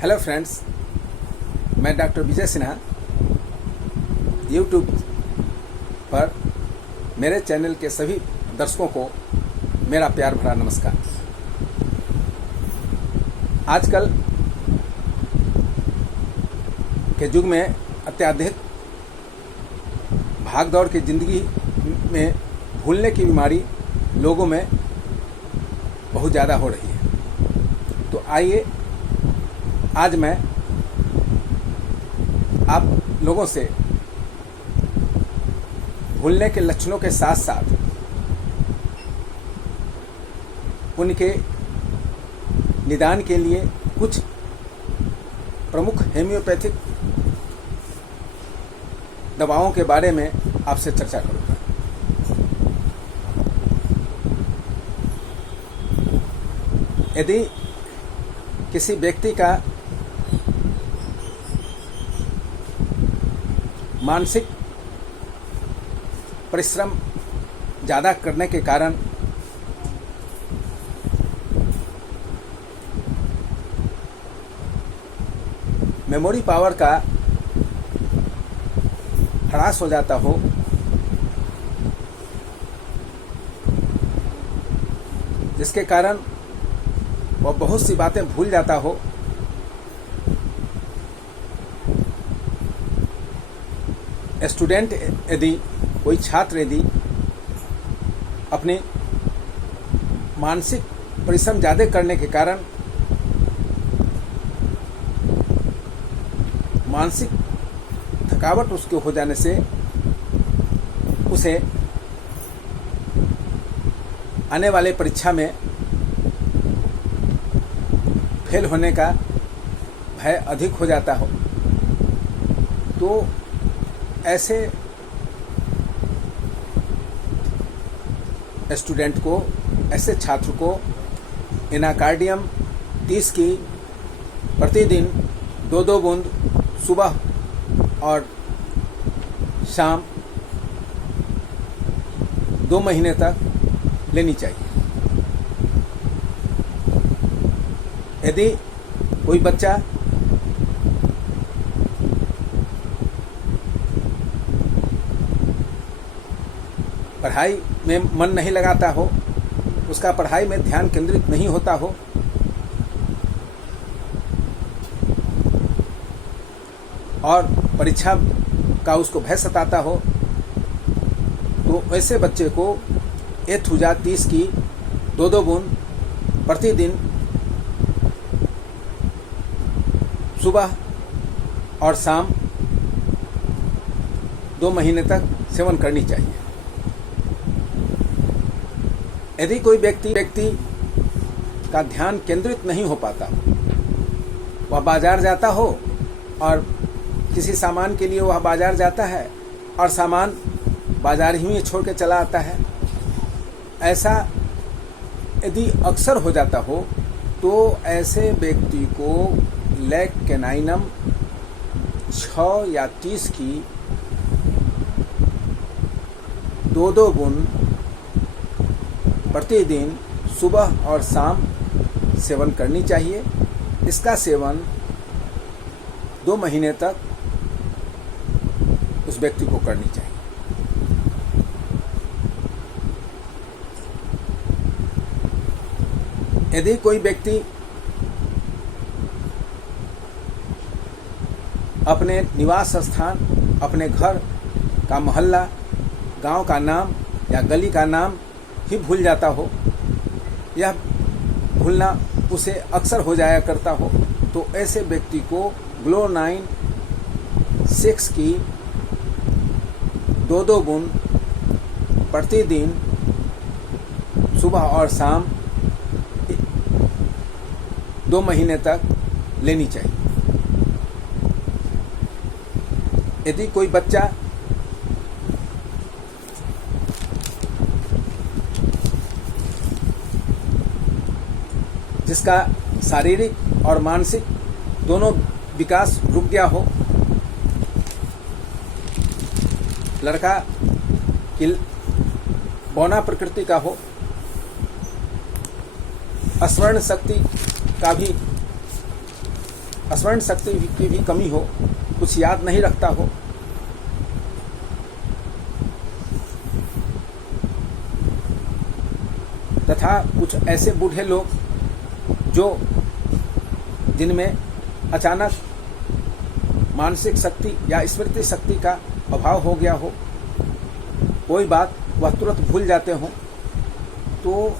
Hello friends, मैं doctor Vijay Sinha YouTube पर मेरे चैनल के सभी दर्शकों को मेरा प्यार भरा नमस्कार। आजकल के युग में अत्यधिक भागदौड़ की जिंदगी में भूलने की बीमारी लोगों में बहुत ज़्यादा हो रही है। तो आइए आज मैं आप लोगों से भूलने के लक्षणों के साथ साथ उनके निदान के लिए कुछ प्रमुख होम्योपैथिक दवाओं के बारे में आपसे चर्चा करूंगा। यदि किसी व्यक्ति का मानसिक परिश्रम ज़्यादा करने के कारण मेमोरी पावर का ह्रास हो जाता हो, जिसके कारण वह बहुत सी बातें भूल जाता हो, स्टूडेंट यदि कोई छात्र यदि अपने मानसिक परिश्रम ज़्यादा करने के कारण मानसिक थकावट उसके हो जाने से उसे आने वाले परीक्षा में फेल होने का भय अधिक हो जाता हो, तो ऐसे स्टूडेंट को, ऐसे छात्र को एनाकार्डियम 30 की प्रतिदिन 2-2 बूंद सुबह और शाम 2 महीने तक लेनी चाहिए। यदि कोई बच्चा पढ़ाई में मन नहीं लगाता हो, उसका पढ़ाई में ध्यान केंद्रित नहीं होता हो, और परीक्षा का उसको भय सताता हो, तो ऐसे बच्चे को एथुजा 30 की 2-2 बूंद प्रतिदिन सुबह और शाम 2 महीने तक सेवन करनी चाहिए। यदि कोई व्यक्ति का ध्यान केंद्रित नहीं हो पाता, वह बाजार जाता हो और किसी सामान के लिए वह बाजार जाता है और सामान बाजार ही में छोड़ के चला आता है, ऐसा यदि अक्सर हो जाता हो, तो ऐसे व्यक्ति को लैक कैनाइनम 6 या 30 की 2-2 बूंद प्रतिदिन सुबह और शाम सेवन करनी चाहिए। इसका सेवन 2 महीने तक उस व्यक्ति को करनी चाहिए। यदि कोई व्यक्ति अपने निवास स्थान, अपने घर का मोहल्ला, गांव का नाम या गली का नाम ही भूल जाता हो, यह भूलना उसे अक्सर हो जाया करता हो, तो ऐसे व्यक्ति को ग्लो-9 6 की 2-2 बूंद प्रतिदिन सुबह और शाम 2 महीने तक लेनी चाहिए। यदि कोई बच्चा जिसका शारीरिक और मानसिक दोनों विकास रुक गया हो, लड़का की बौना प्रकृति का हो, स्मरण शक्ति का भी स्मरण शक्ति की भी कमी हो, कुछ याद नहीं रखता हो, तथा कुछ ऐसे बूढ़े लोग जो जिनमें अचानक मानसिक शक्ति या स्मृति शक्ति का अभाव हो गया हो, कोई बात वह तुरंत भूल जाते हो, तो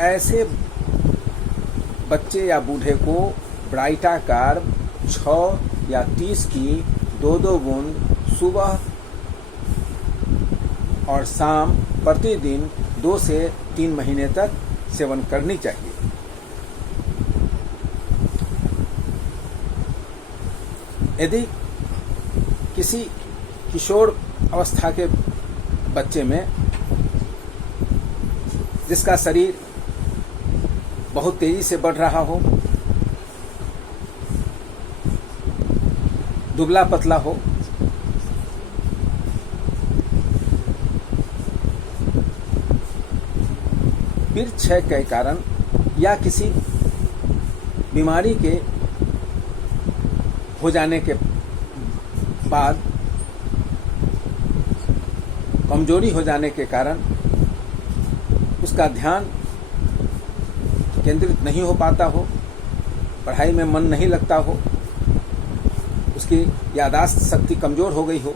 ऐसे बच्चे या बूढ़े को ब्राइटाकार 6 या 30 की 2-2 बूंद सुबह और शाम प्रतिदिन 2 से 3 महीने तक सेवन करनी चाहिए। यदि किसी किशोर अवस्था के बच्चे में जिसका शरीर बहुत तेजी से बढ़ रहा हो, दुबला पतला हो, फिर क्षय के कारण या किसी बीमारी के हो जाने के बाद कमजोरी हो जाने के कारण उसका ध्यान केंद्रित नहीं हो पाता हो, पढ़ाई में मन नहीं लगता हो, उसकी याददाश्त शक्ति कमजोर हो गई हो,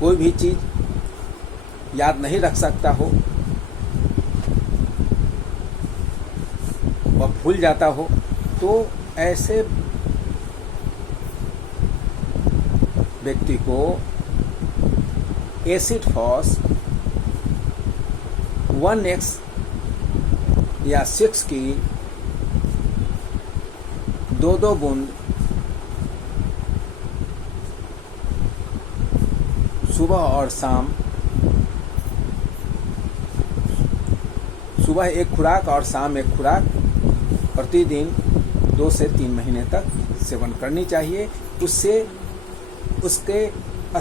कोई भी चीज याद नहीं रख सकता हो, वह भूल जाता हो, तो ऐसे व्यक्ति को एसिड फॉस 1x या 6 की 2-2 बूंद सुबह और शाम, सुबह एक खुराक और शाम एक खुराक प्रतिदिन 2 से 3 महीने तक सेवन करनी चाहिए। उससे उसके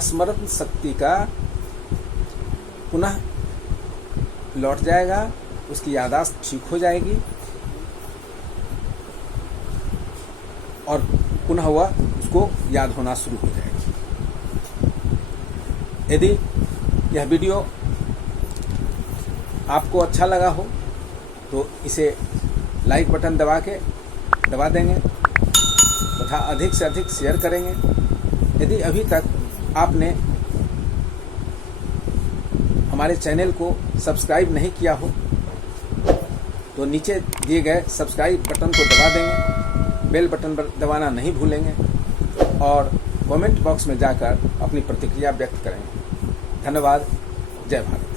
स्मरण शक्ति का पुनः लौट जाएगा, उसकी याददाश्त ठीक हो जाएगी और पुनः वह उसको याद होना शुरू हो जाएगा। यदि यह वीडियो आपको अच्छा लगा हो तो इसे लाइक बटन दबा देंगे तथा अधिक से अधिक शेयर करेंगे। यदि अभी तक आपने हमारे चैनल को सब्सक्राइब नहीं किया हो तो नीचे दिए गए सब्सक्राइब बटन को दबा देंगे, बेल बटन पर दबाना नहीं भूलेंगे और कमेंट बॉक्स में जाकर अपनी प्रतिक्रिया व्यक्त करेंगे। धन्यवाद। जय भारत।